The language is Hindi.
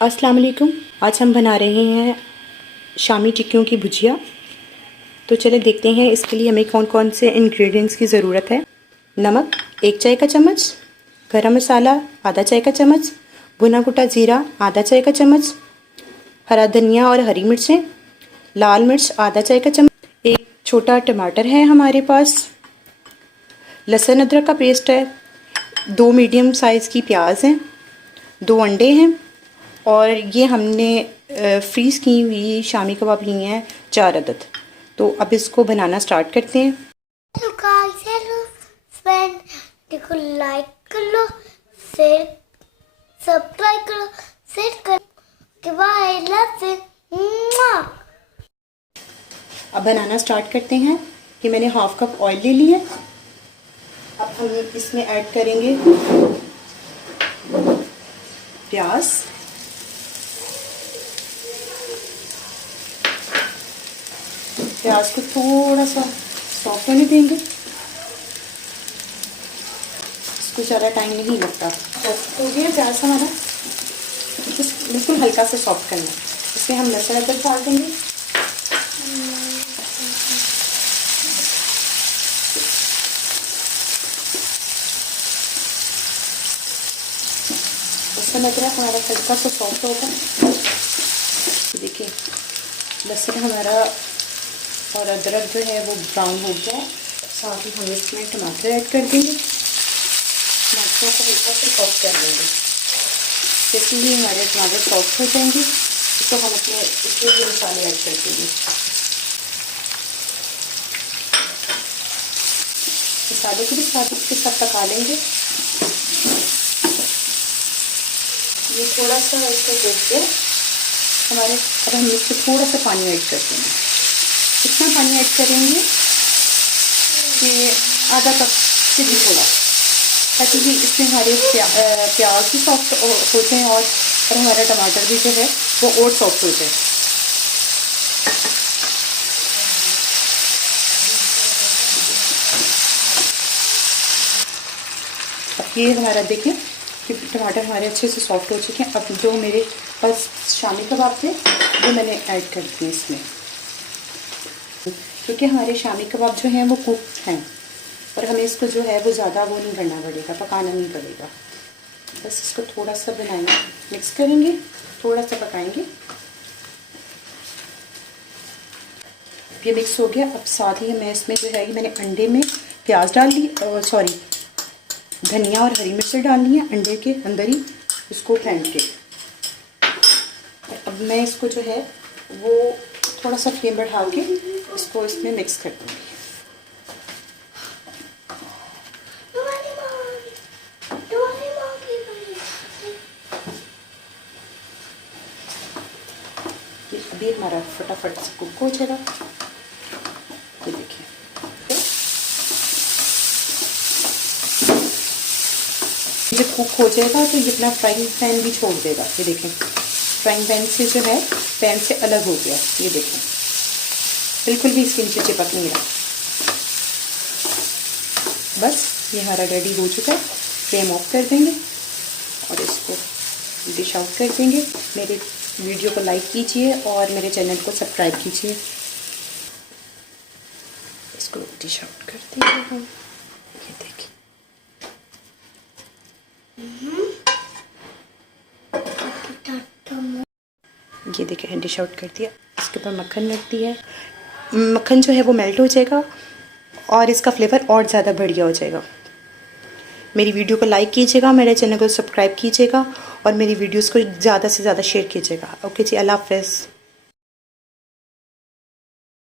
अस्सलाम वालेकुम। आज हम बना रहे हैं शामी टिक्कियों की भुजिया। तो चले देखते हैं इसके लिए हमें कौन कौन से इंग्रेडिएंट्स की ज़रूरत है। नमक 1 चाय का चम्मच, गरम मसाला आधा चाय का चम्मच, भुना कुटा ज़ीरा आधा चाय का चम्मच, हरा धनिया और हरी मिर्चें, लाल मिर्च आधा चाय का चम्मच, एक छोटा टमाटर है हमारे पास, लहसुन अदरक का पेस्ट है, 2 मीडियम साइज़ की प्याज हैं, 2 अंडे हैं और ये हमने फ्रीज़ की हुई शामी कबाब लिए हैं 4 अदद। तो अब इसको बनाना स्टार्ट करते हैं। तो गाइस हेलो फ्रेंड, देखो लाइक कर लो, शेयर सब्सक्राइब करो, शेयर करो के बाय लव यू। अब बनाना स्टार्ट करते हैं कि मैंने हाफ कप ऑयल ले लिया। अब हम इसमें ऐड करेंगे प्याज, प्याज को थोड़ा सा सॉफ्ट होने देंगे। इसको ज़्यादा टाइम नहीं लगता। सॉफ्ट हो गया प्याज हमारा, बिल्कुल हल्का से सॉफ्ट करना है। इसमें हम लहसुन अदरक डाल देंगे। लहसुन अदरक हमारा हल्का सा सॉफ्ट होगा। देखिए लहसुन हमारा और अदरक जो है वो ब्राउन हो गया। साथ ही हम इसमें टमाटर ऐड कर देंगे। टमाटरों को हल्का से सॉफ्ट कर देंगे। जैसे ही हमारे टमाटर सॉफ्ट हो जाएंगे तो हम अपने इसमें भी मसाले ऐड कर देंगे। मसाले को भी साथ इसके साथ पका लेंगे। ये थोड़ा सा इसको देख के हमारे अब हम इसमें थोड़ा सा पानी ऐड कर देंगे। इतना पानी ऐड करेंगे कि आधा कप से भी थोड़ा, ताकि भी इसमें हमारे प्याज भी सॉफ्ट हो जाए और हमारा टमाटर भी जो है वो और सॉफ्ट हो जाए। अब ये हमारा देखिए कि टमाटर हमारे अच्छे से सॉफ्ट हो चुके हैं। अब जो मेरे पास शामी कबाब थे वो मैंने ऐड कर दिए इसमें, क्योंकि हमारे शामी कबाब जो हैं वो कुक हैं और हमें इसको जो है वो ज़्यादा वो नहीं करना पड़ेगा, पकाना नहीं पड़ेगा। बस इसको थोड़ा सा बनाएंगे, मिक्स करेंगे, थोड़ा सा पकाएंगे। ये मिक्स हो गया। अब साथ ही मैं इसमें जो है मैंने अंडे में प्याज डाल ली, सॉरी धनिया और हरी मिर्च डाल ली है अंडे के अंदर ही, इसको फेंट के। अब मैं इसको जो है वो थोड़ा सा फ्लेम बढ़ा के इसको इसमें मिक्स कर दूँगी। अभी हमारा फटाफट से कुक हो जाएगा। ये देखिए जब कुक हो जाएगा तो ये अपना फ्राइंग पैन भी छोड़ देगा। ये देखें फ्राइंग पैन से जो है पैन से अलग हो गया। ये देखें बिल्कुल भी इसके नीचे चिपक नहीं रहा। बस ये हमारा रेडी हो चुका है। फ्लेम ऑफ कर देंगे और इसको डिश आउट कर देंगे। मेरे वीडियो को लाइक कीजिए और मेरे चैनल को सब्सक्राइब कीजिए। इसको डिश आउट करते हैं हम। ये देखिए ये देखिए डिश आउट कर दिया। इसके ऊपर मक्खन रख दिया है। मक्खन जो है वो मेल्ट हो जाएगा और इसका फ्लेवर और ज़्यादा बढ़िया हो जाएगा। मेरी वीडियो को लाइक कीजिएगा, मेरे चैनल को सब्सक्राइब कीजिएगा और मेरी वीडियोस को ज़्यादा से ज़्यादा शेयर कीजिएगा। ओके जी, अल्लाह हाफ़िज़।